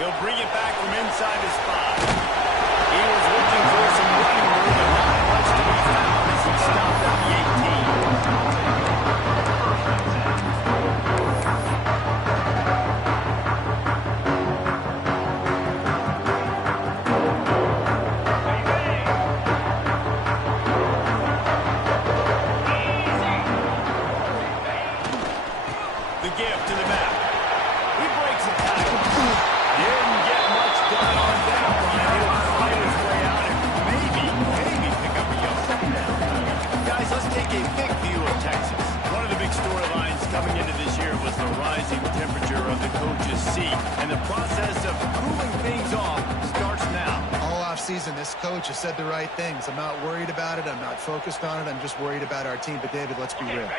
He'll bring it back from inside his spot. He was looking for some running room, but not much to be found as he stopped at the 18. The gift to the back. He breaks a tackle. Didn't get much done on that one. He'll fight his way out and maybe pick up a yellow. Guys, let's take a big view of Texas. One of the big storylines coming into this year was the rising temperature of the coach's seat. And the process of cooling things off starts now. All offseason, this coach has said the right things. I'm not worried about it. I'm not focused on it. I'm just worried about our team. But, David, let's be real.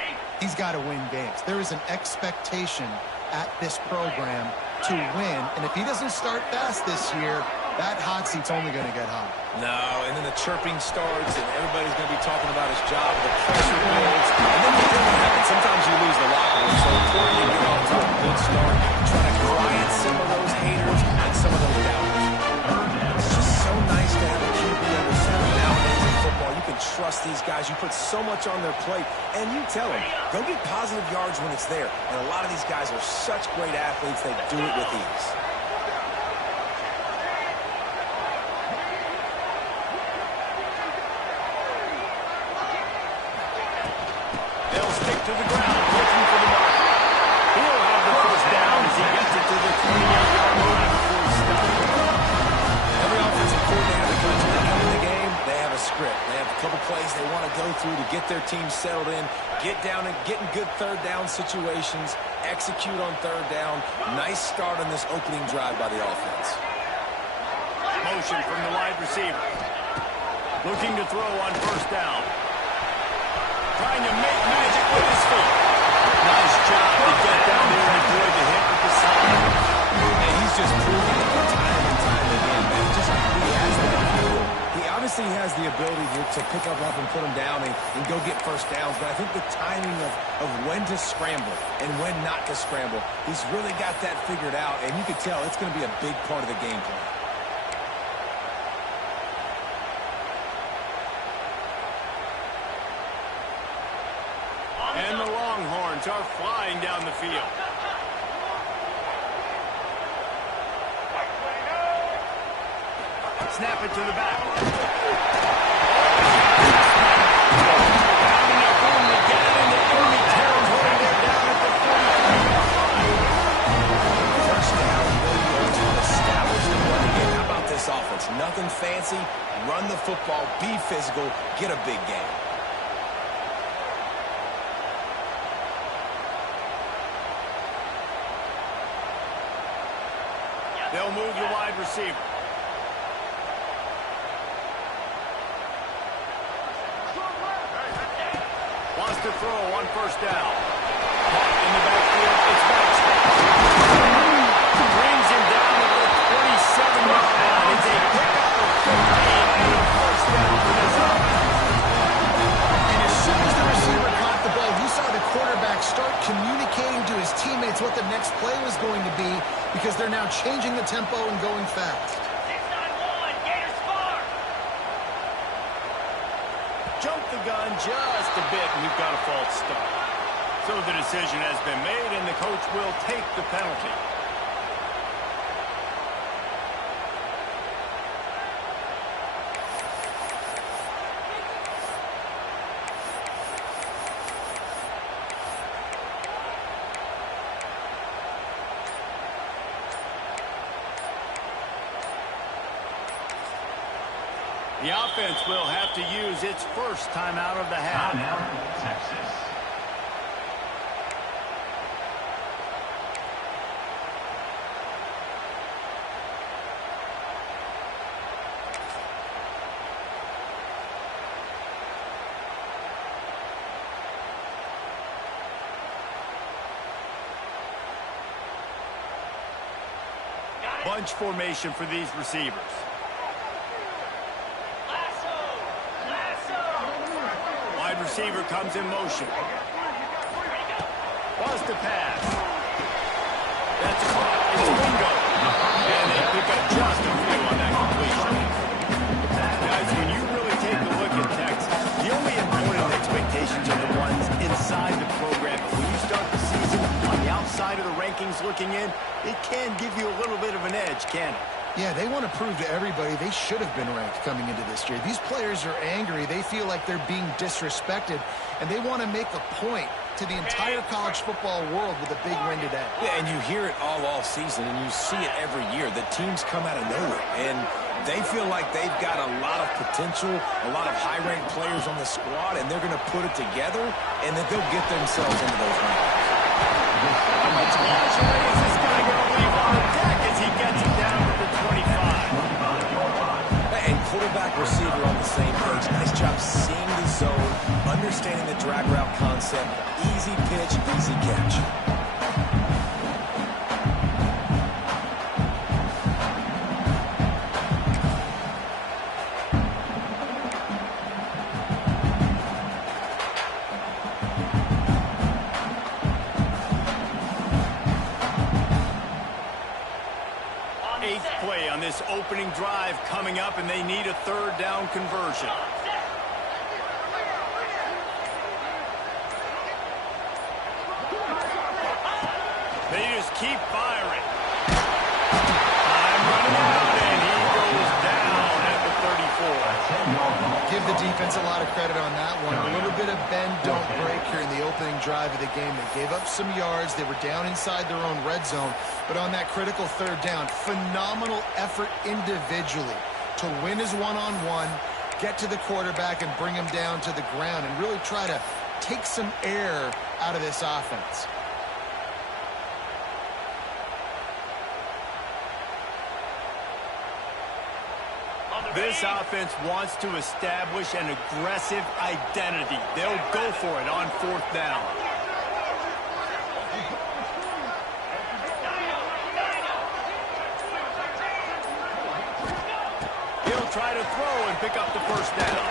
He's got to win games. There is an expectation at this program to win. And if he doesn't start fast this year, that hot seat's only going to get hot. No, and then the chirping starts, and everybody's going to be talking about his job. The pressure builds, and then you don't have it. Sometimes you lose the locker room. So important to get off to a good start. Try to quiet some of those haters and some of those doubters. It's just so nice to have a QB under center nowadays in football. You can trust these guys. You put so much on their plate, and you tell them, go get positive yards when it's there. And a lot of these guys are such great athletes, they do it with ease. They'll stick to the ground, looking for the mark. He'll have the first down as he gets it to the 28-yard line before he stops. Every offensive coordinator that comes when they come in the game, they have a script. They have a couple plays they want to go through to get their team settled in, get down and get in good third down situations, execute on third down. Nice start on this opening drive by the offense. Motion from the wide receiver. Looking to throw on first down. Trying to make magic with his feet. Nice job to get down there and avoid the hit with the side. And he's just proving it time and time again, man. He has that ability. He obviously has the ability to pick up and put him down and go get first downs, but I think the timing of when to scramble and when not to scramble, he's really got that figured out, and you can tell it's going to be a big part of the game plan. And the Longhorns are flying down the field. Snap it to the back. Not enough room to get it into enemy territory. They're down at the 45. First down, really going to establish the running game. How about this offense? Nothing fancy. Run the football, be physical, get a big game. They'll move the wide receiver. Wants to throw on first down. Caught in the backfield, it's Baxter. Brings him down at the 27-yard line. It's a pickup of 15 and a first down for this offense. And as soon as the receiver caught the ball, you saw the quarterback start communicating to his teammates what the next play was going to be, because they're now changing the tempo and going fast. 6-9-1, Gators far. Jump the gun just a bit, and we've got a false start. So the decision has been made, and the coach will take the penalty. The offense will have to use its first timeout of the half. Timeout, Texas. Bunch formation for these receivers. Wide receiver comes in motion. Wants to pass. That's caught. It's bingo. And things looking in, it can give you a little bit of an edge, can it? Yeah, they want to prove to everybody they should have been ranked coming into this year. These players are angry. They feel like they're being disrespected, and they want to make a point to the entire college football world with a big win today. Yeah, and you hear it all season, and you see it every year. The teams come out of nowhere, and they feel like they've got a lot of potential, a lot of high-ranked players on the squad, and they're going to put it together, and then they'll get themselves into those rankings. How much lingerie is this guy going to leave on the deck as he gets it down to the 25? And quarterback, receiver on the same page. Nice job seeing the zone, understanding the drag route concept. Easy pitch, easy catch. Eighth play on this opening drive coming up, and they need a third down conversion. They just keep firing. Time running out, and he goes down at the 34. Give the defense a lot of credit on that one. A little bit of bend, don't break here in the opening drive of the game. They gave up some yards. They were down inside their own red zone. But on that critical third down, phenomenal effort individually to win his one-on-one, get to the quarterback and bring him down to the ground and really try to take some air out of this offense. This offense wants to establish an aggressive identity. They'll go for it on fourth down. He'll try to throw and pick up the first down.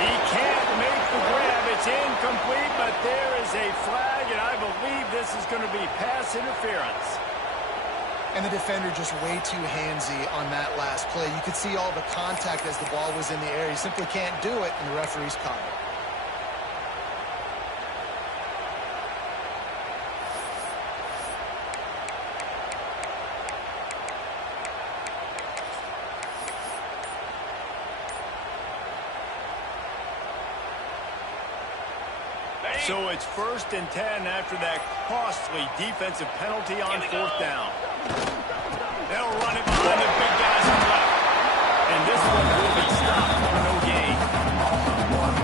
He can't make the grab. It's incomplete, but there is a flag, and I believe this is going to be pass interference. And the defender just way too handsy on that last play. You could see all the contact as the ball was in the air. He simply can't do it, and the referee's caught it. So it's 1st and 10 after that costly defensive penalty on fourth down. They'll run it behind the big guys on the left. And this one will be stopped for no gain.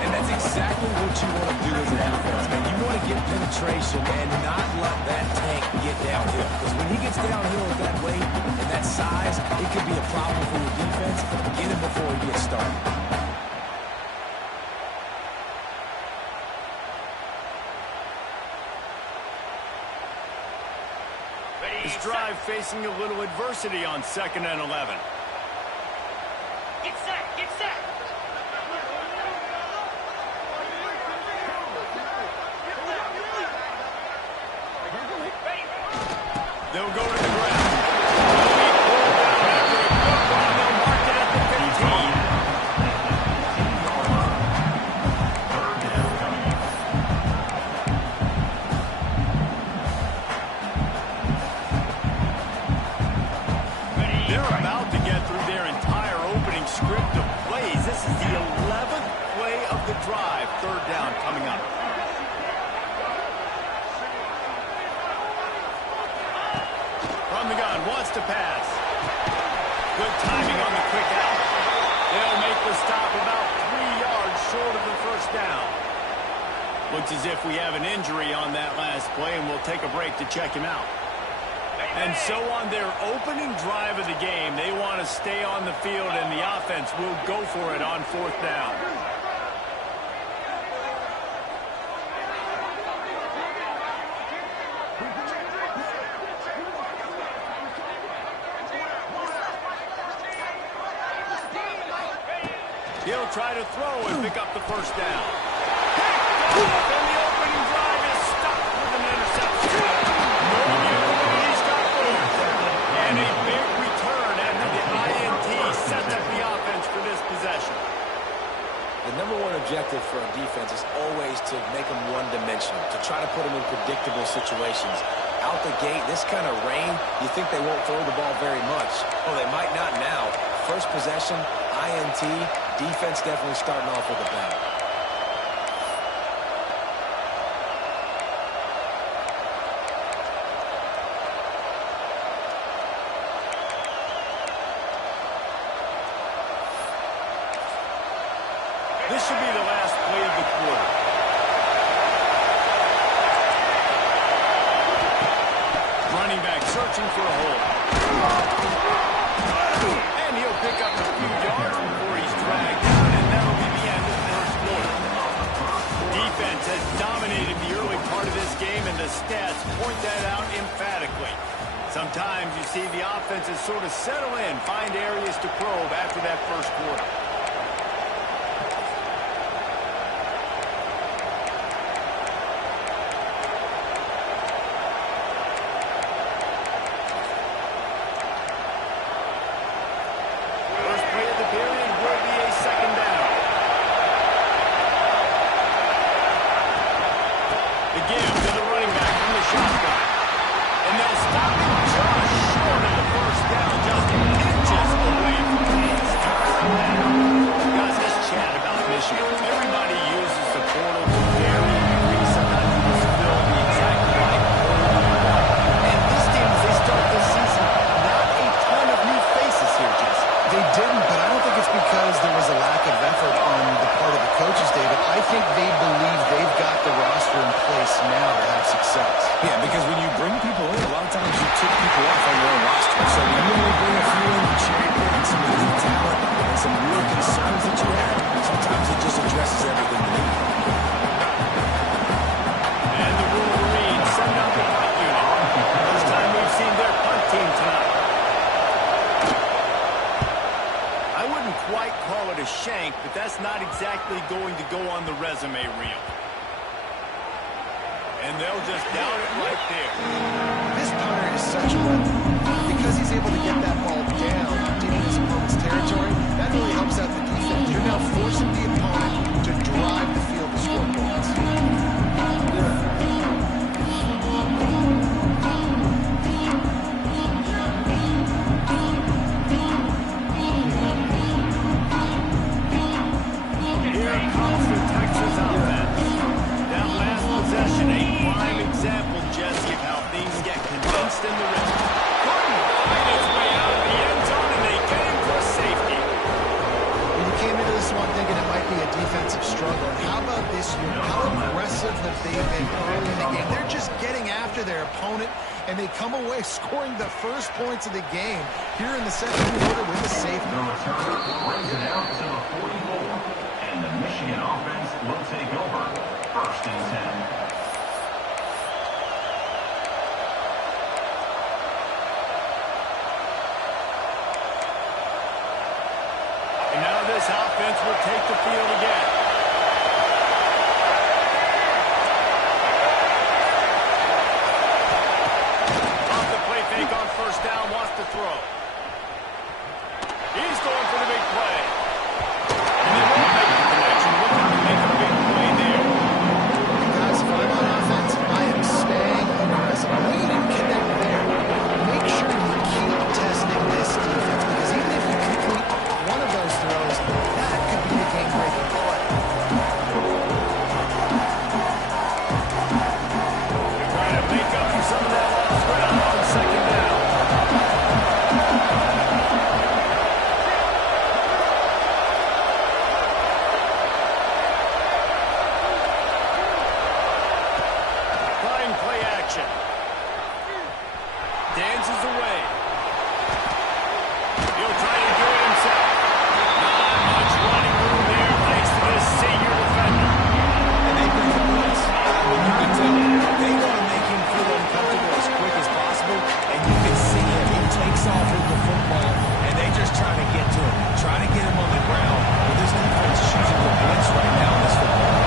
And that's exactly what you want to do as a defense, man. You want to get penetration and not let that tank get downhill. Because when he gets downhill at that weight and that size, it could be a problem for your defense. Get him before he gets started. His drive facing a little adversity on 2nd and 11. Get set, get set. They'll go to the ground. They'll mark it at the 15. They're about to get through their entire opening script of plays. This is the 11th play of the drive. Third down coming up. From the gun, wants to pass. Good timing on the quick out. They'll make the stop about 3 yards short of the first down. Looks as if we have an injury on that last play, and we'll take a break to check him out. And so on their opening drive of the game, they want to stay on the field, and the offense will go for it on fourth down. He'll try to throw and pick up the first down. Picked off, and the opening drive is stopped with an interception. He's got four. And a big return after the INT sets up the offense for this possession. The number one objective for a defense is always to make them one-dimensional, to try to put them in predictable situations. Out the gate, this kind of rain, you think they won't throw the ball very much. Oh, they might not now. First possession, INT, defense definitely starting off with a bang. This should be the last play of the quarter. Running back searching for a hole. And he'll pick up a few yards before he's dragged down, and that'll be the end of the first quarter. Defense has dominated the early part of this game, and the stats point that out emphatically. Sometimes you see the offenses sort of settle in, find areas to probe after that first quarter. But that's not exactly going to go on the resume reel. And they'll just down it right there. This punter is such a weapon. Because he's able to get that ball down deep in his opponent's territory, that really helps out the defense. You're now forcing the opponent to drive the field to score points. Defensive struggle. And how about this year? How aggressive have they been early in the game? They're just getting after their opponent, and they come away scoring the first points of the game here in the second quarter with a safety. The return brings it out to the 44, and the Michigan offense will take over. First and 10. This offense will take the field again. Off the play fake on first down, wants to throw. He's going for the big play. And they won't make the connection. Looking to make a big play there. Guys, if I'm on offense, I am staying aggressive. I know you didn't connect there. Make sure you keep testing this defense, because even if you complete one of those throws, that could be a game-breaking play. They're trying to make up for some of that lost ground on second down. Flying play action. Dances away. He'll try to do it himself. Not much running room there thanks to this senior defender. And they bring the blitz. When you can tell, they want to make him feel uncomfortable as quick as possible, and you can see him. He takes off with the football, and they just try to get to him, try to get him on the ground. But this defense is choosing the blitz right now in this football.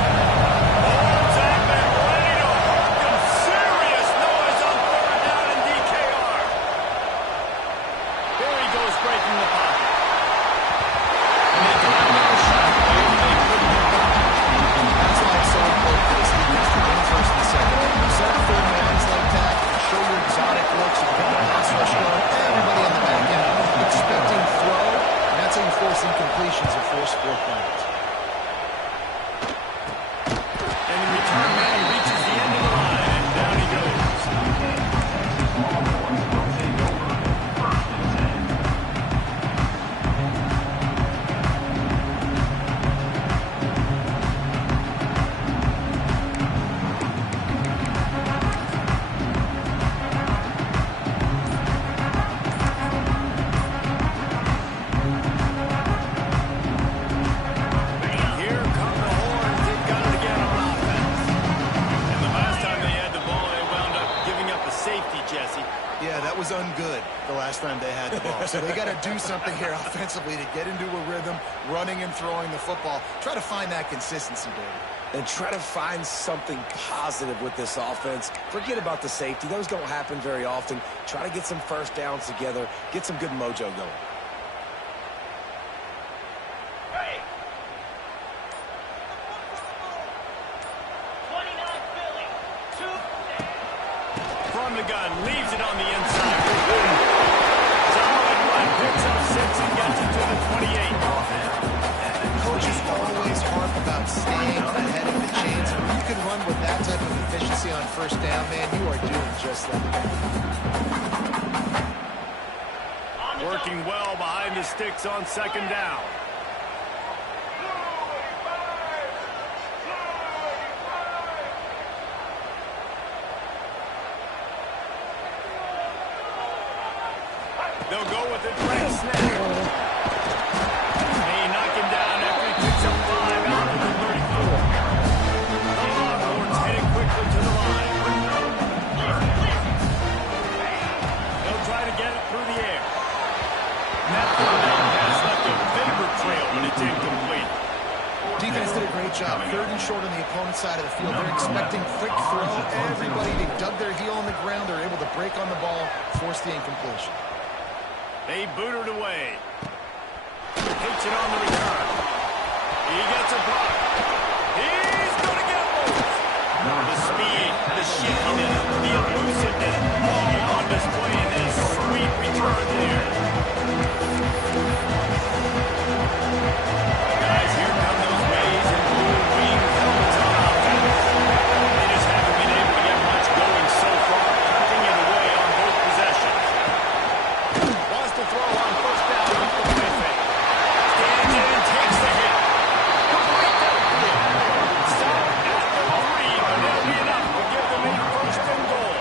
Holds up and ready to hook him. Serious noise on third down in DKR. done good the last time they had the ball. So they got to do something here offensively to get into a rhythm, running and throwing the football. Try to find that consistency, David. And try to find something positive with this offense. Forget about the safety. Those don't happen very often. Try to get some first downs together, get some good mojo going. From the gun, leaves it on the inside. Solid run, picks up 6 and gets it to the 28. Coaches always harp about staying ahead of the chains. When you can run with that type of efficiency on first down, man, you are doing just that. Working well behind the sticks on second down. They'll go with it, great snap. They knock him down after he picks up 5 out of the 34. The Longhorns heading quickly to the line. They'll try to get it through the air. And that third down pass left a vapor trail when it's incomplete. Defense did a great job. 3rd and short on the opponent's side of the field. They're expecting quick throw. Everybody, they dug their heel on the ground. They're able to break on the ball, force the incompletion. They boot it away. Takes it on the return. He gets a block. He's going to get loose. The speed, the shiftiness, the elusiveness, all on display in this sweet return there. Guys, here come those maize and blue wing helmets on offense. They just haven't been able to get much going so far, punting it away on both possessions. Wants to throw on first down with the play fake. Stands in and takes the hit. Complete downfield. Stop at the 3, but that'll be enough to give them a first and goal.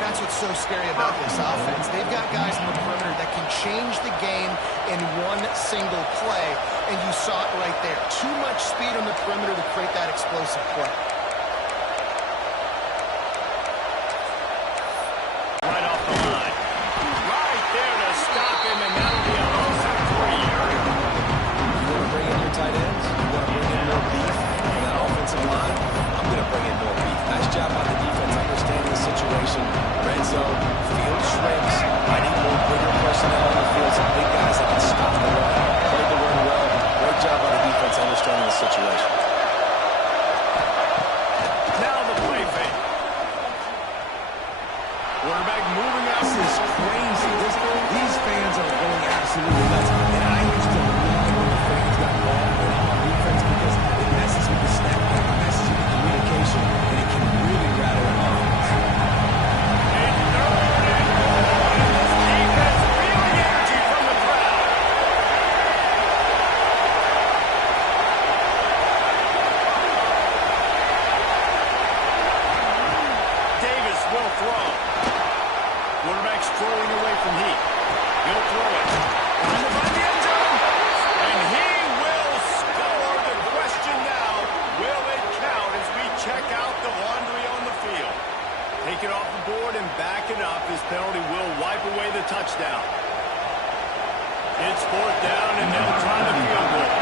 That's what's so scary about this offense. They've got guys in the perimeter that can change the game in one single play, and you saw it right there. Too much speed on the perimeter to create that explosive play. Right off the line. Right there to stop him, and that'll be a loss of 3. You want to bring in your tight ends? You want to bring in more beef on that offensive line? I'm going to bring in more beef. Nice job by the defense understanding the situation. Red zone, field shrinks. I need more bigger personnel on the field, some big guys that can stop the run. Played the run well. Great job by the defense understanding the situation. Now the play fake. Quarterback moving out. This is crazy. These fans are going absolutely nuts. And I used to love when the fans got involved on defense because it messes with the snap count, it messes with the communication, and it can really rattle an offense. Defense feeling energy from the crowd. Davis will throw. Quarterback's strolling away from Heat. He'll throw it. On the front end zone. And he will score. The question now, will it count as we check out the laundry on the field? Take it off the board and back it up. This penalty will wipe away the touchdown. It's 4th down, and they'll try the field goal.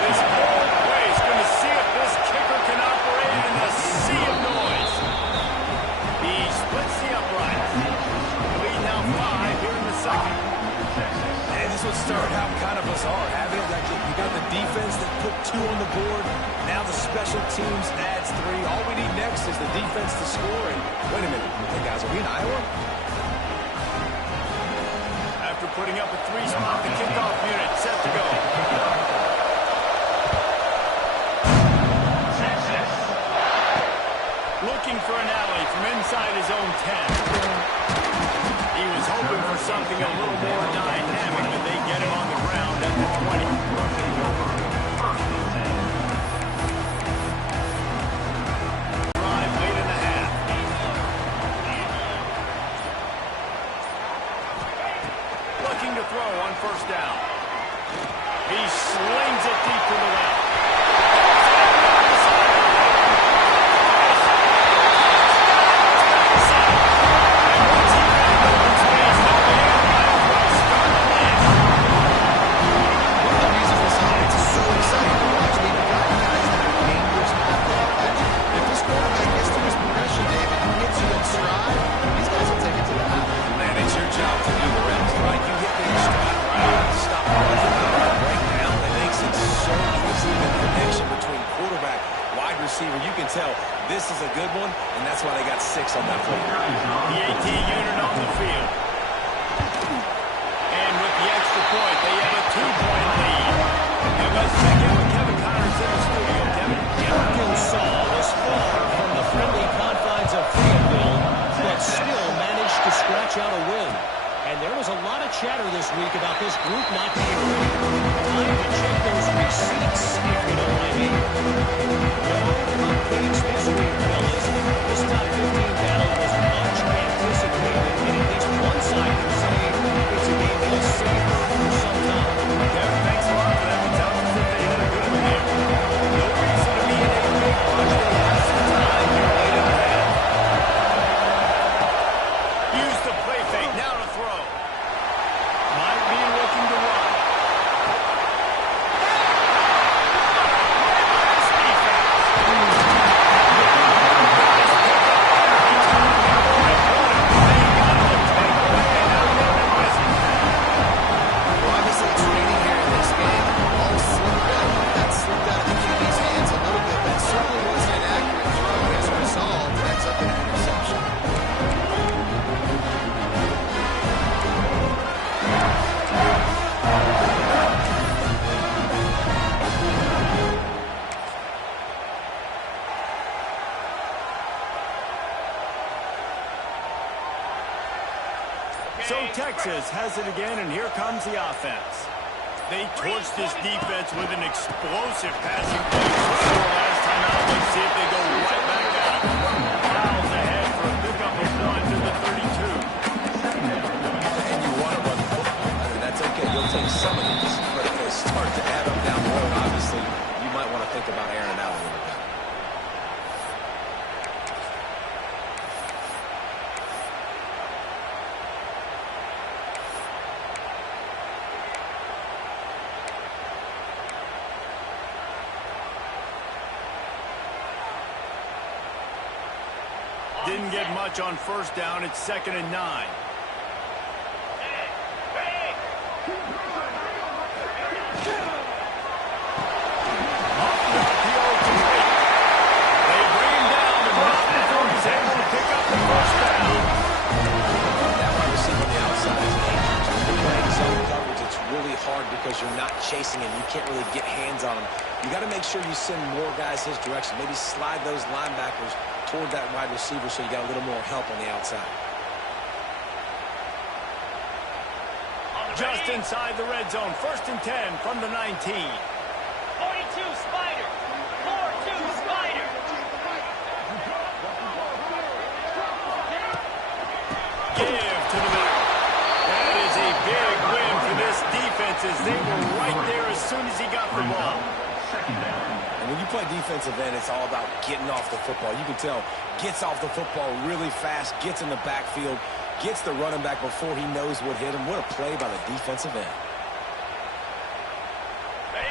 This whole play is going to see if this kicker can operate in the sea of noise. He splits the uprights. The lead now 5 here in the second. And this would start out kind of bizarre, having it. Like you got the defense that put 2 on the board. Now the special teams adds 3. All we need next is the defense to score. And wait a minute, hey guys, are we in Iowa? After putting up a 3-spot, the kickoff unit set to go. Looking for an alley from inside his own 10. He was hoping for something a little more dynamic, but they get him on the ground at the 20. Drive late in the half. Looking to throw on first down. He slings it deep to the left. And once he got and that's why they got 6 on that play. The AT unit on the field. And with the extra point, they have a 2-point lead. And let's check in with Kevin Connors in the studio. Kevin. Arkansas was far from the friendly confines of Fayetteville, but still managed to scratch out a win. And there was a lot of chatter this week about this group not being ready. Time to check those receipts, if you know what I mean. No cupcakes this week, fellas. This top 15 battle was much anticipated, and at least one side can say it's a game they'll savor for some time. Kevin, thanks a lot for that. It sounds as if they had a good one there. No reason to be in a big rush. They have some time here late in the half. Use the play fake. Now to throw. Might be looking to run. So Texas has it again, and here comes the offense. They torched this defense with an explosive passing play. Last time out, let's see if they go right back at it. Fouls ahead for a pickup of 1 to the 32. And you want to run the football. I mean, that's okay. You'll take some of these, but if they start to add up down the road, obviously, you might want to think about airing it out a little bit. Didn't get much on first down. It's 2nd and 9. They bring him down, and not before he's able to pick up the first down. That wide receiver on the outside is dangerous. When you're playing zone coverage, it's really hard because you're not chasing him. You can't really get hands on him. You got to make sure you send more guys his direction. Maybe slide those linebackers toward that wide receiver so you got a little more help on the outside. Just inside the red zone. 1st and 10 from the 19. 42 Spider. 4-2 Spider. Give to the middle. That is a big win for this defense as they were right there as soon as he got the ball. And when you play defensive end, it's all about getting off the football. You can tell, gets off the football really fast, gets in the backfield, gets the running back before he knows what hit him. What a play by the defensive end.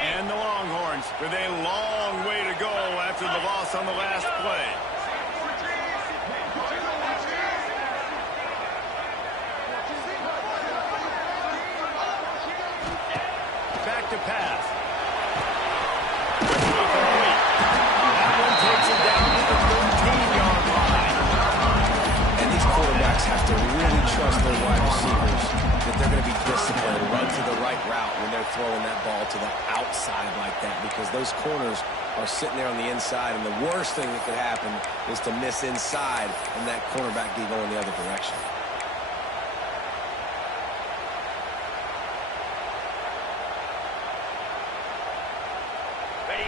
And the Longhorns with a long way to go after the loss on the last play. Back to pass. That one takes it down to the 13-yard line. And these quarterbacks have to really trust their wide receivers that they're going to be disciplined, run to the right route when they're throwing that ball to the outside like that, because those corners are sitting there on the inside, and the worst thing that could happen is to miss inside and that cornerback be going the other direction.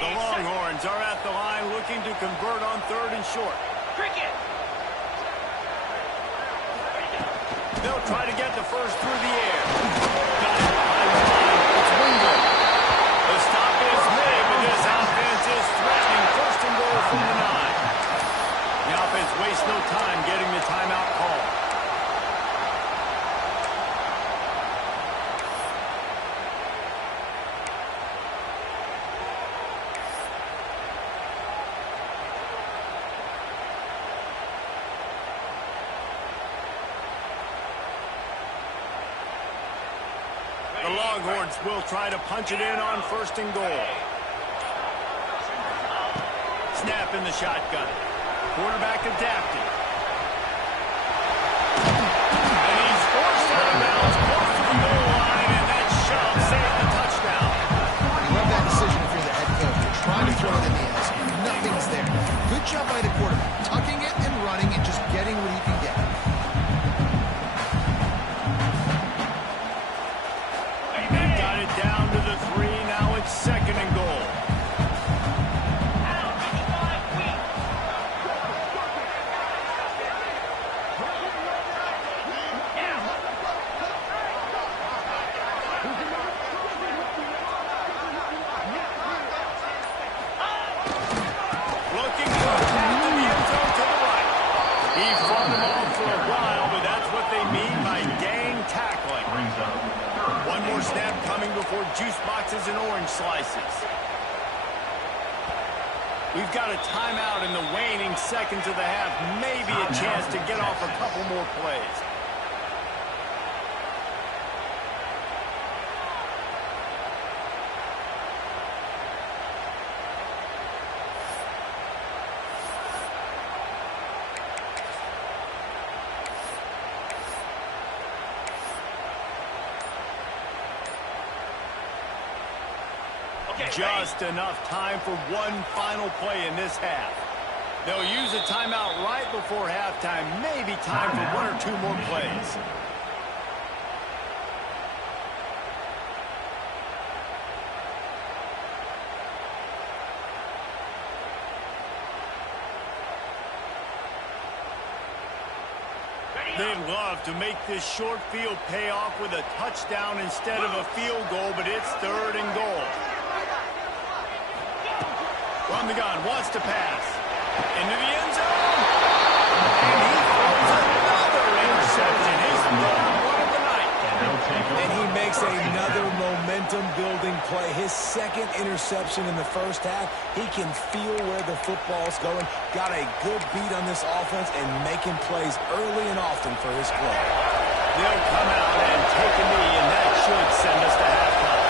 The Longhorns are at the line looking to convert on 3rd and short. Cricket. They'll try to get the first through the air. Got it behind the line. It's Wingo. The stop is made, but this offense is threatening. 1st and goal from the 9. The offense wastes no time getting the timeout call. The Longhorns will try to punch it in on 1st and goal. Snap in the shotgun. quarterback adapting. And he's forced out of bounds close to the goal line, and that shove saves the touchdown. You love that decision if you're the head coach. You're trying to throw it in the end zone. Nothing's there. Good job by the quarterback, tucking it and running and just getting what he can get. They got it down to the 3. Now it's 2nd and goal. Looking for a pass to the end zone to the right. He fought him off for a while, but that's what they mean by gang tackling. One more snap coming before juice boxes and orange slices. We've got a timeout in the waning seconds of the half. Maybe a chance to get off a couple more plays. Just enough time for one final play in this half. They'll use a timeout right before halftime. Maybe time for 1 or 2 more plays. They'd love to make this short field pay off with a touchdown instead of a field goal, but it's 3rd and goal. From the gun, wants to pass. Into the end zone. And he throws another interception. His 3rd one of the night. And he makes another momentum-building play. His 2nd interception in the first half. He can feel where the football's going. Got a good beat on this offense and making plays early and often for his club. They'll come out and take a knee, and that should send us to halftime.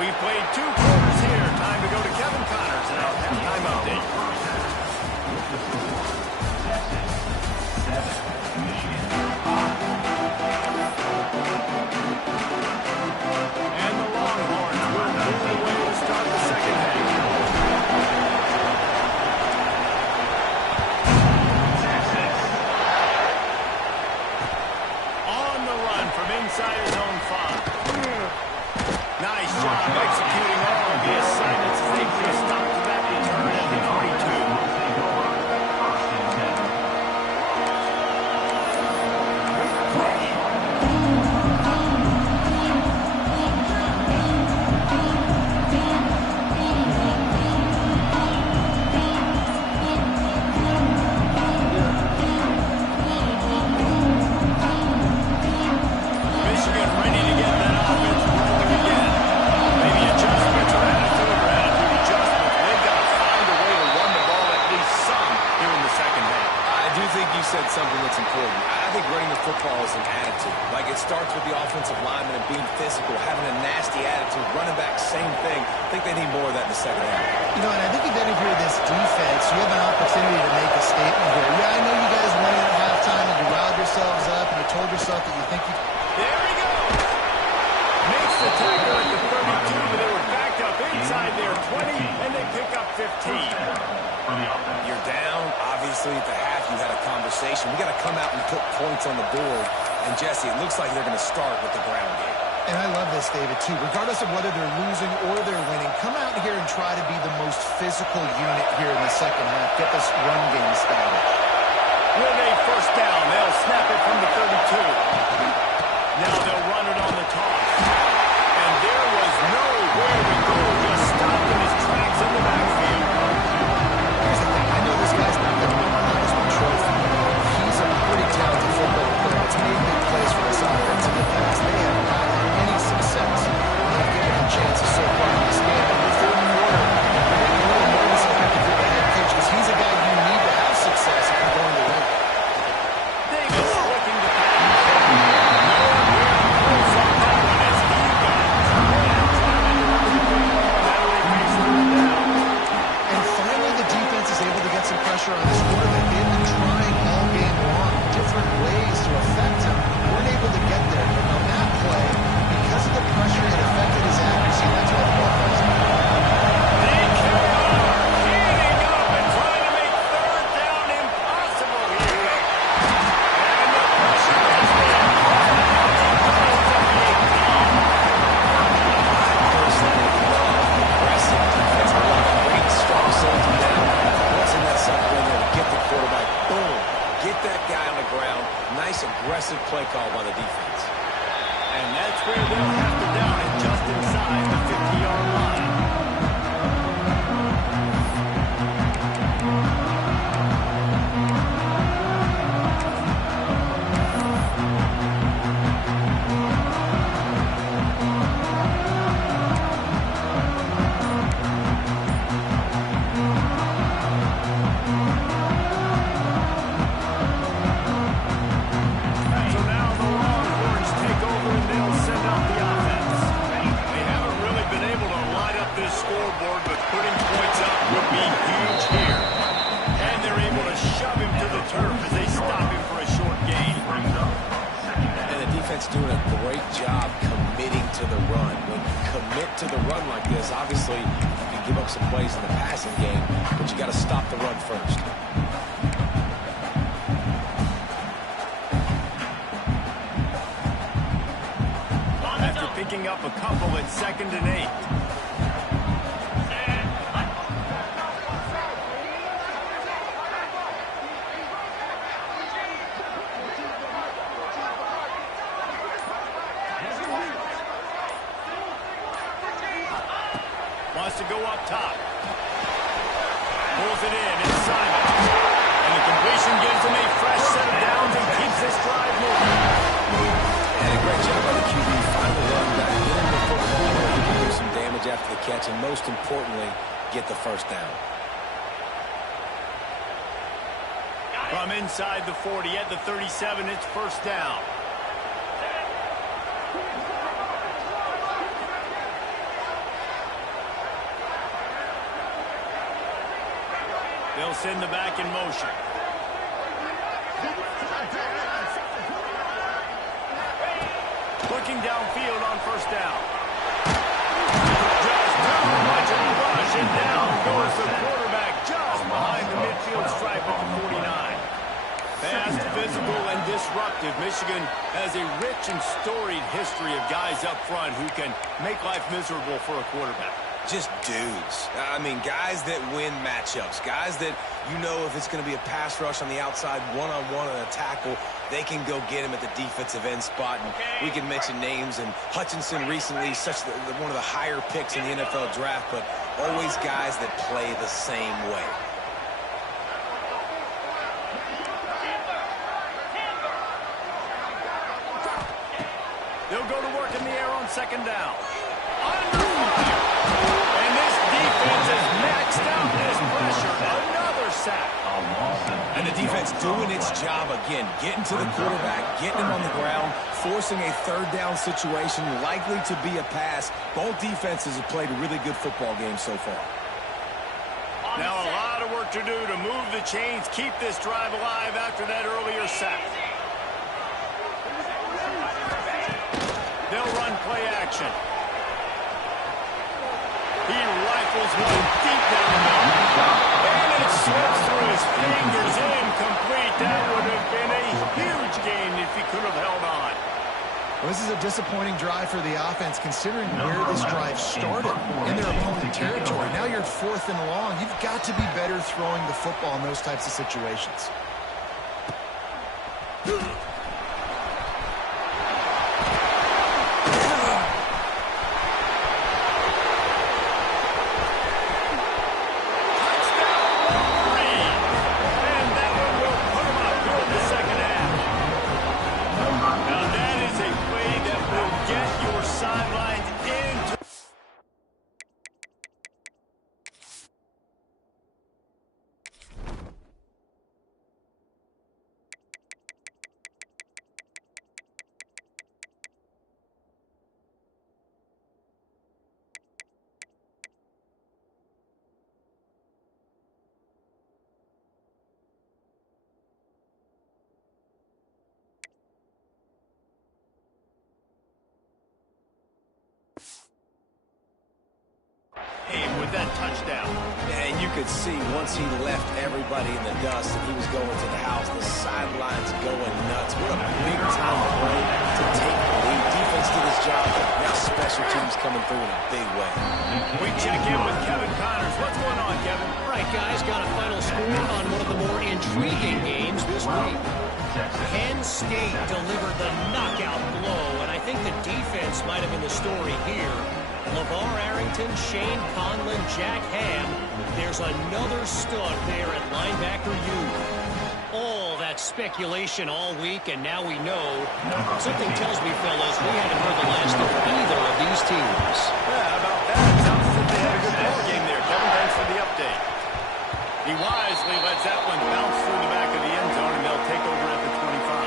We've played 2 quarters here. Time to go to Kevin Connors and our halftime update. And the Longhorns will move away to start the 2nd half. On the run from inside his own 5. Nice job executing all of the assignments as they put a stop to that return at the 22. Michigan ready to get that offense rolling again. Maybe adjustments or attitude adjustments. They've got to find a way to run the ball at least some here in the 2nd half. I do think you said something that's important. I think running the football is an attitude. Like, it starts with the offensive lineman and being physical, having a nasty attitude. Running back, same thing. I think they need more of that in the 2nd half. You know, and I think if any of you are this defense, you have an opportunity to make a statement here. Yeah, I know you guys went in at halftime and you riled yourselves up and you told yourself that you think you... There he goes. Makes the tackle at the 32, but they were backed up inside their 20, and they pick up 15. You're down. Obviously, at the half, you had a conversation. We got to come out and put points on the board. And, Jesse, it looks like they're going to start with the ground game. And I love this, David, too. Regardless of whether they're losing or they're winning, come out here and try to be the most physical unit here in the 2nd half. Get this run game started. With a 1st down, they'll snap it from the 32. Now they'll run it on the toss. And there was nowhere to go, just stopped in his tracks in the backfield. Here's the thing. I know this guy's not going to win the Heisman Trophy. He's a pretty talented football player. It's made big plays for this offense in the past. They haven't had any success. They've given him chances so far in this game. And if they're in order, you're getting a little nervous, I think, if you're the head coach, because he's a guy you need to have success if you're going to win. Davis looking to pass. Nowhere to go from that one as he play call by the defense. And that's where they'll have to down it just inside the 50-yard line. Doing a great job committing to the run. When you commit to the run like this, obviously you can give up some plays in the passing game, but you got to stop the run first. After picking up a couple at 2nd and 8. Wants to go up top. Pulls it in. It's Simon. And the completion gives him a fresh set of downs and keeps this drive moving. And a great job by the QB. Find the run back. Get him the football where he can do some damage after the catch. And most importantly, get the first down. From inside the 40 at the 37, it's first down. They'll send the back in motion. Looking downfield on first down. Just too much of a rush, and down goes the quarterback just behind the midfield stripe at the 49. Fast, physical, and disruptive. Michigan has a rich and storied history of guys up front who can make life miserable for a quarterback. Just dudes. I mean, guys that win matchups. Guys that, you know, if it's going to be a pass rush on the outside, one-on-one on a tackle, they can go get him at the defensive end spot. And we can mention names. And Hutchinson recently, one of the higher picks in the NFL draft, but always guys that play the same way. They'll go to work in the air on 2nd down. Under fire. And this defense has maxed out this pressure. Another sack. And the defense doing its job again, getting to the quarterback, getting him on the ground, forcing a 3rd down situation, likely to be a pass. Both defenses have played a really good football game so far. Now a lot of work to do to move the chains, keep this drive alive after that earlier sack. They'll run play action. He rifles one deep down the middle. And it slips through his fingers, incomplete. That would have been a huge gain if he could have held on. Well, this is a disappointing drive for the offense, considering where this drive started in their opponent territory. Now you're 4th and long. You've got to be better throwing the football in those types of situations. With that touchdown. And you could see once he left everybody in the dust and he was going to the house, the sidelines going nuts. What a big-time play to take the lead. Defense did his job. Now special teams coming through in a big way. We check in with Kevin Connors. What's going on, Kevin? All right, guys, got a final score on one of the more intriguing games this week. Texas. Penn State delivered the knockout blow, and I think the defense might have been the story here. LeVar Arrington, Shane Conlon, Jack Ham. There's another stud there at linebacker U. All that speculation all week, and now we know. Something tells me, fellas, we haven't heard the last of either of these teams. Yeah, how about that? Sounds as if they had a good ball game there. Kevin, thanks for the update. He wisely lets that one bounce through the back of the end zone, and they'll take over at the 25.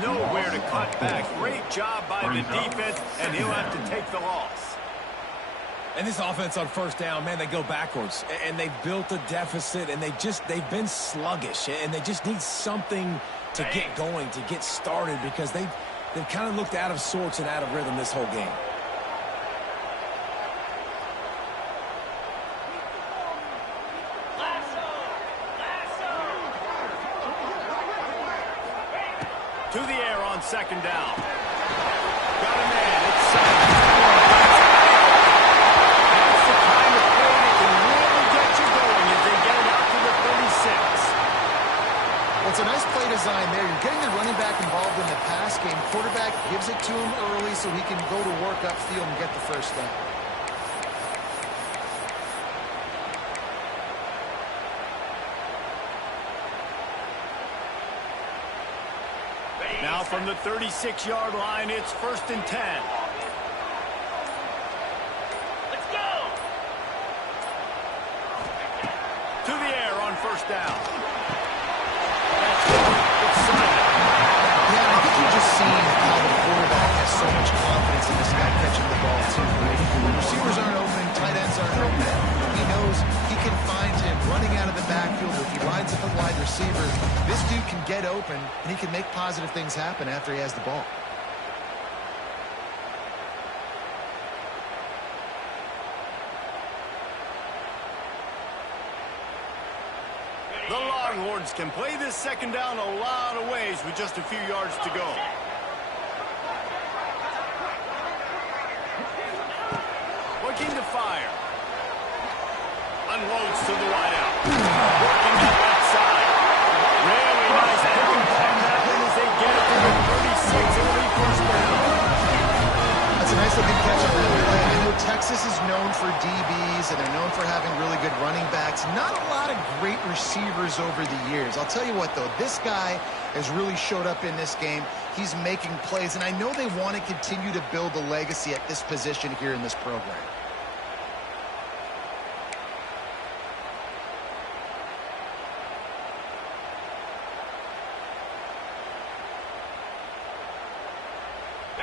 Nowhere to cut back. Great job by the defense, and he'll have to take the loss. And this offense on first down, man, they go backwards. And they've built a deficit, and they've been sluggish. And they just need something to get going, to get started, because they've kind of looked out of sorts and out of rhythm this whole game. To the air on second down. Got a man. It's That's the kind of play that can really get you going as they get it out to the 36. Well, it's a nice play design there. You're getting the running back involved in the pass game. Quarterback gives it to him early so he can go to work upfield and get the first down. Now from the 36-yard line, it's 1st and 10. Let's go! To the air on first down. It's Simon. Yeah, I think you're just seeing how the quarterback has so much confidence in this guy catching the ball, too, right? The receivers aren't open, tight ends aren't open. He knows he can find him running out of the backfield. If he lines up a wide receiver, this dude can get open, and he can make positive things happen after he has the ball. The Longhorns can play this second down a lot of ways with just a few yards to go. Looking to fire. Unloads to the wideout. Working that left side. Really nice picking on that one as they get it to the 36. It'll be first down. That's a nice looking catch on that play. I know Texas is known for DBs, and they're known for having really good running backs. Not a lot of great receivers over the years. I'll tell you what, though, this guy has really showed up in this game. He's making plays, and I know they want to continue to build a legacy at this position here in this program.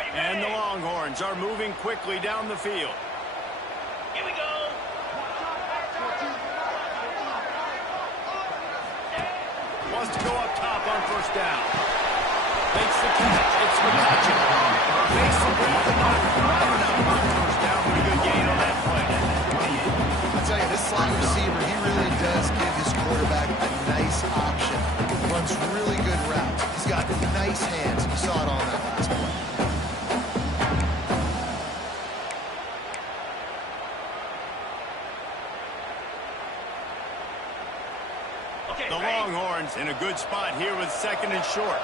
And the Longhorns are moving quickly down the field. Here we go! Wants to go up top on first down. Makes the catch. It's McCutcheon. Makes the grab and not quite enough on first down. Pretty good gain on that play. I'll tell you, this slot receiver, he really does give his quarterback a nice option. Runs really good routes. He's got nice hands. You saw it on that last play. The Longhorns in a good spot here with 2nd and short.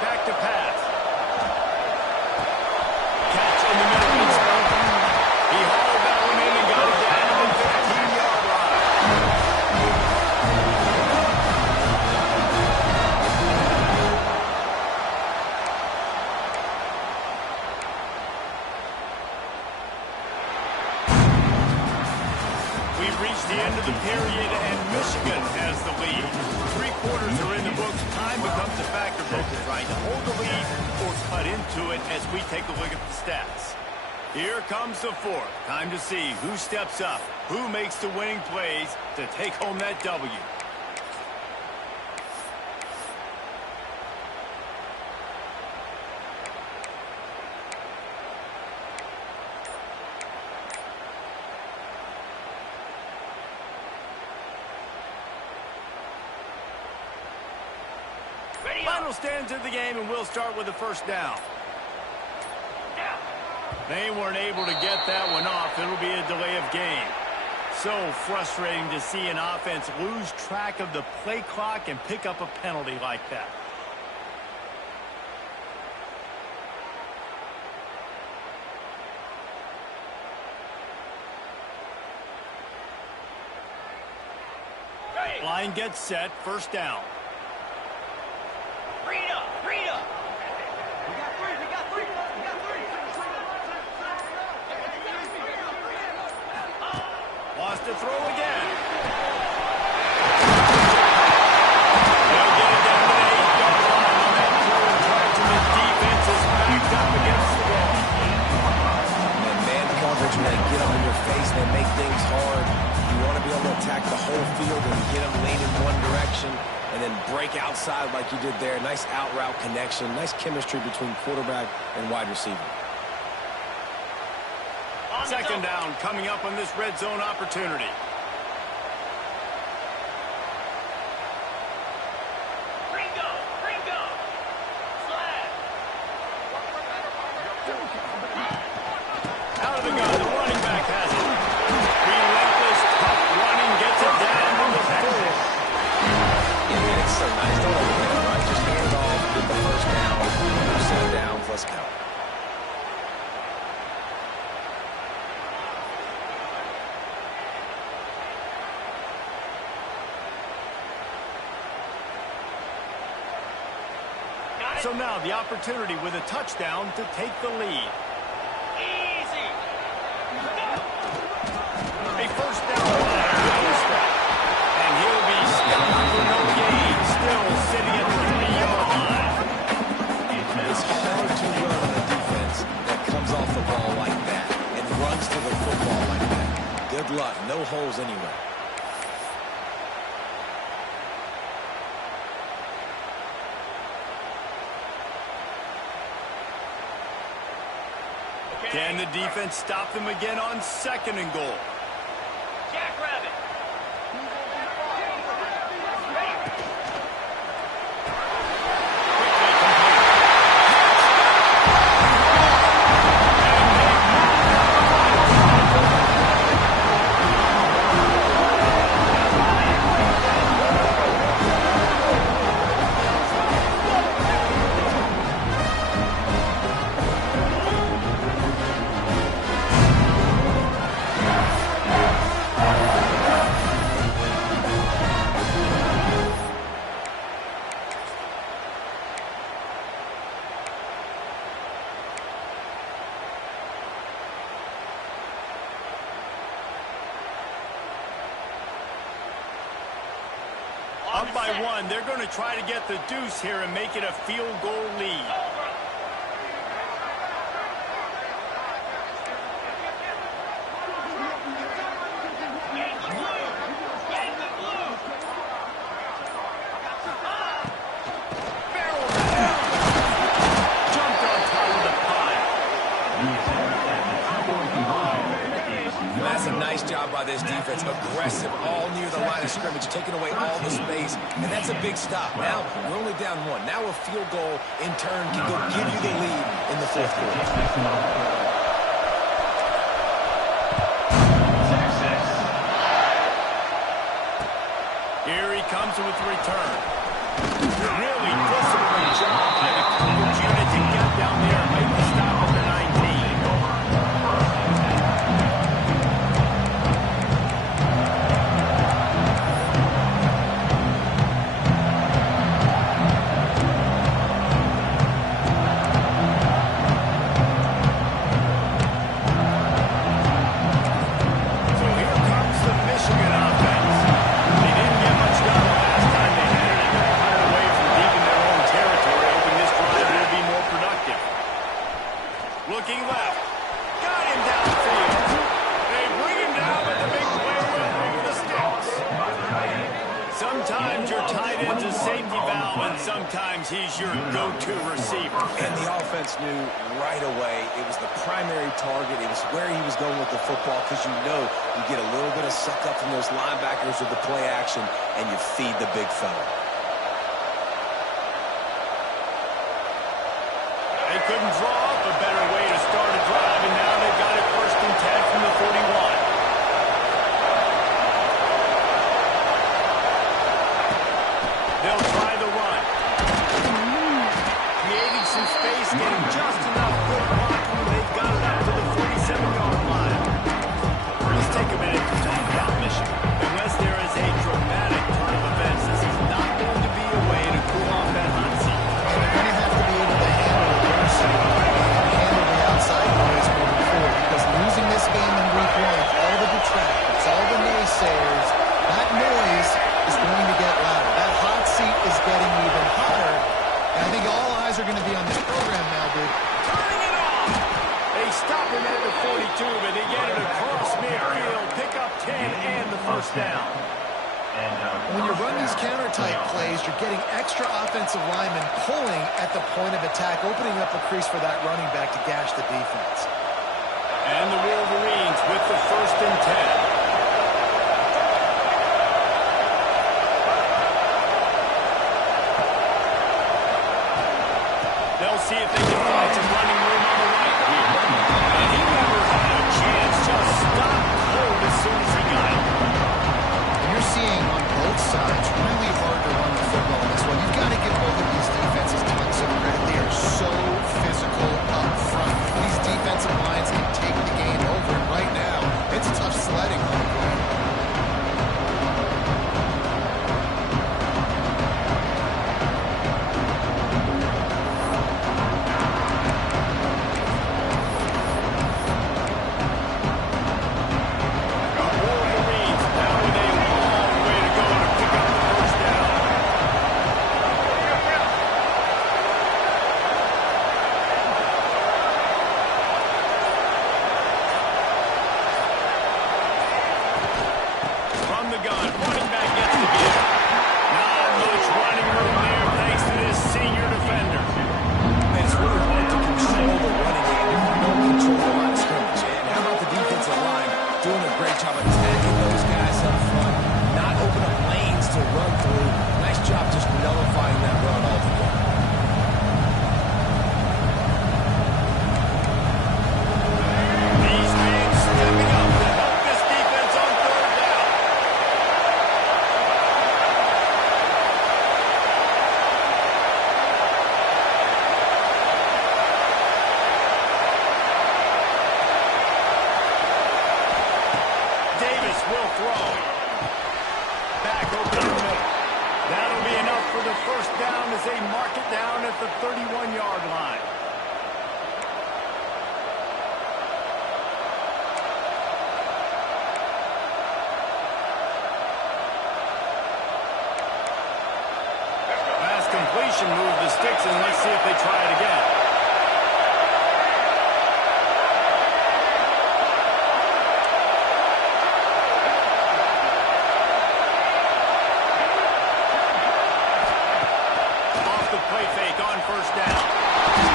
Back to pass. Catch in the middle. He hauled that one in and got it down to the 15-yard line. We've reached the end of the period, and Michigan has the lead. 3 quarters are in the books. Time becomes a factor, both trying to hold the lead or cut into it as we take a look at the stats. Here comes the fourth. Time to see who steps up, who makes the winning plays to take home that W. Final stands of the game, and we'll start with the first down. They weren't able to get that one off. It'll be a delay of game. So frustrating to see an offense lose track of the play clock and pick up a penalty like that. Line gets set, first down. Read up, read up. Wants to throw again. They'll get it down to the 8-yard line on that throw and charge, and the defense is backed up against the wall. Man coverage, when they get up in your face, they make things hard. You want to be able to attack the whole field and get them leaning one direction and then break outside like you did there. Nice out route connection, nice chemistry between quarterback and wide receiver. Second down coming up on this red zone opportunity. Ringo, Ringo. Slide. Out of the gun, the running back has it. Relentless, tough running, gets it down to the 4. Yeah, man, it's so nice. Don't overthink it, right? Just hand it off, get the first down, set it down, let's count. So now the opportunity with a touchdown to take the lead. Easy. A first down line. And he'll be stopped for no gain, still sitting at the 3-yard line. It's hard to run on a defense that comes off the ball like that and runs to the football like that. Good luck. No holes anywhere. Can the defense stop them again on second and goal? Jackrabbit. Up by 1, they're going to try to get the deuce here and make it a field goal lead. This defense aggressive all near the line of scrimmage, taking away all the space, and that's a big stop. Now we're only down 1. Now a field goal in turn can go give you the lead in the fourth quarter. Here he comes with the return. Really disciplined job by the coverage unit to get down there and make the stop at the 19. got him downfield. They bring him down, but the big play will move the sticks. Sometimes your tight end's a safety valve, and sometimes he's your go-to receiver. And the offense knew right away it was the primary target. It was where he was going with the football, because you know you get a little bit of suck up from those linebackers with the play action, and you feed the big fella. They couldn't draw up a better way to start a drive, and now they've got it 1st and 10 from the 41. They'll try the run. Creating some space, getting just enough good blocking, and they've got it up to the 47-yard line. Let's take a minute to talk about Michigan. Unless there is a dramatic turn of events, this is not going to be a way to cool off that hot seat. They're going to have to be able to handle adversity and handle the outside noise moving forward, because losing this game in week 1, all the detractors, all the naysayers, that noise is going to get louder. That hot seat is getting even hotter, and I think all eyes are going to be on this program now, dude. Turning it off! They stop him at the 42, but they get it across midfield, pick up 10 and the 1st down. When you run these counter-type plays, you're getting extra offensive linemen pulling at the point of attack, opening up a crease for that running back to gash the defense. And the Wolverines with the 1st and 10. They'll see if they can find some running room on the right here. And he never had a chance, just stopped cold as soon as he got it. And you're seeing on both sides really hard to run the football in this one. You've got to give both of these defenses tons of credit. They are so physical up front. These defensive lines can take the game over, and right now, it's tough sledding on the ground. Move the sticks, and let's see if they try it again. Off the play fake on 1st down.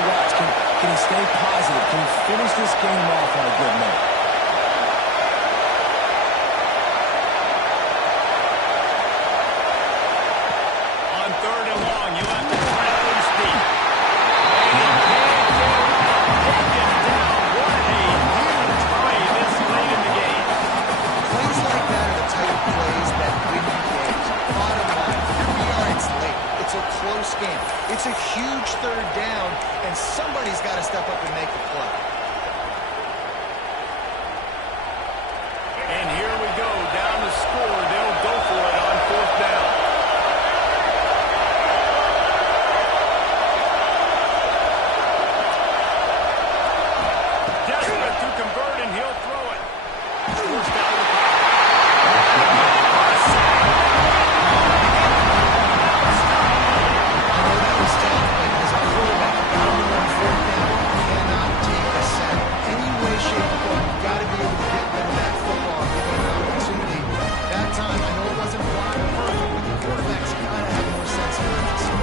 to watch. Can he stay positive? Can he finish this game off on a good note? On 3rd and long, you have to try to lose deep. And he can't get it down. What a huge play this late in the game. Plays like that are the type of plays that win you games. Bottom line, here we are, it's late. It's a close game. It's a huge 3rd down, and somebody's got to step up and make the play. And here we go, down the score. They'll go for it on 4th down. Desperate to convert, and he'll throw it. Forced out of the pocket. I know that was tough, but as a quarterback, bounding on 4th down, you cannot take a sack. Any way, shape, or form, you've got to be able to get rid of that football and give it an opportunity. That time, I know it wasn't blocked perfect, but the quarterback's got to have more sense of urgency.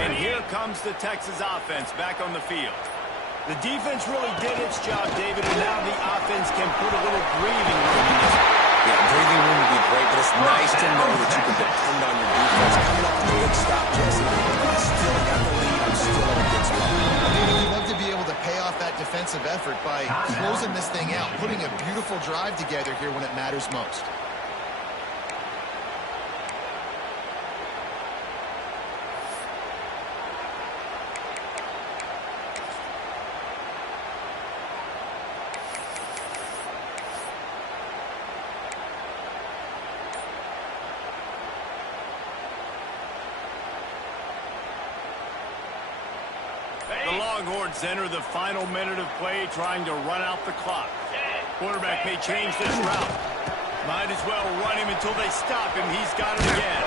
And here comes the Texas offense back on the field. The defense really did its job, David, and now the offense can put a little breathing room in this. Yeah, breathing room would be great, but it's nice to know that you can depend on your defense. Coming off the big stop, Jesse, I still got the lead. I'm still in a good spot. David, you'd love to be able to pay off that defensive effort by closing this thing out, putting a beautiful drive together here when it matters most. The Longhorns enter the final minute of play, trying to run out the clock. Quarterback may change this route. Might as well run him until they stop him. He's got it again.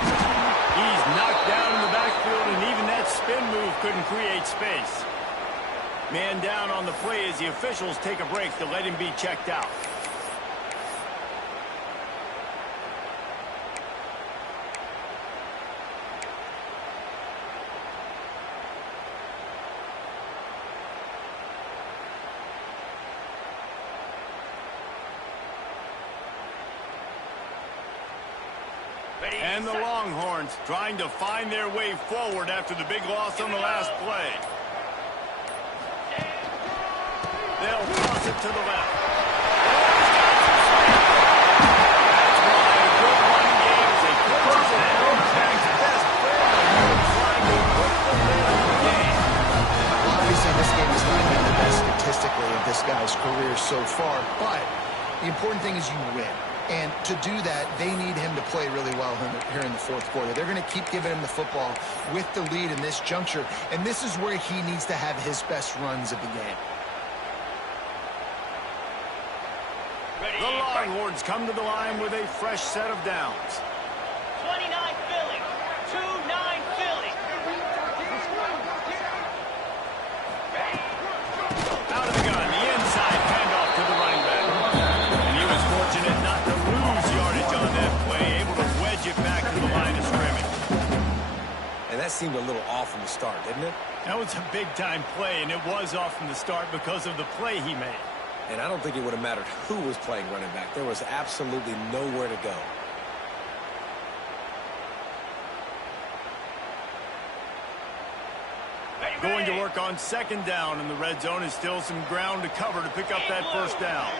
He's knocked down in the backfield, and even that spin move couldn't create space. Man down on the play as the officials take a break to let him be checked out. And the Longhorns trying to find their way forward after the big loss on the last play. They'll toss it to the left. That's why a good running game is a close and compact best friend. Trying to put the lid on the game. Well, obviously, this game has not been the best statistically of this guy's career so far, but the important thing is you win. And to do that, they need him to play really well here in the 4th quarter. They're going to keep giving him the football with the lead in this juncture, and this is where he needs to have his best runs of the game. The Longhorns come to the line with a fresh set of downs. 29 Philly. 2-9 Philly. Out of the gun, the inside handoff to the running back. And he was fortunate not to lose yardage on that play, able to wedge it back to the line of scrimmage. And that seemed a little off from the start, didn't it? That was a big-time play, and it was off from the start because of the play he made. And I don't think it would have mattered who was playing running back. There was absolutely nowhere to go. Going to work on 2nd down, and the red zone is still some ground to cover to pick up that 1st down.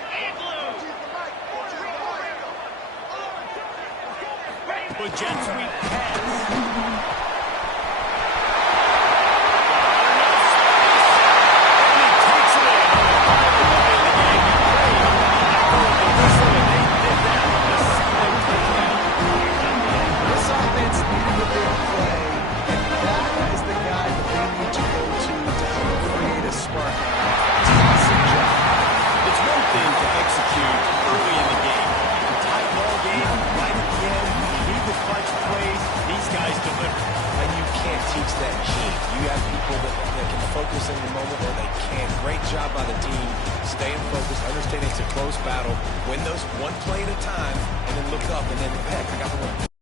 The jet sweep pass. This offense needed a big play, and that is the guy that they need to go to help create a spark. Awesome job. It's one thing to execute early in the game. A tight ball game, right at the end, you need the clutch plays. These guys deliver. And you can't teach that gene. You have people that can focus in the moment or they can't. Great job by the team. Staying focused, understanding it's a close battle. Win those one play at a time, and then look up, and then, heck, I got the win.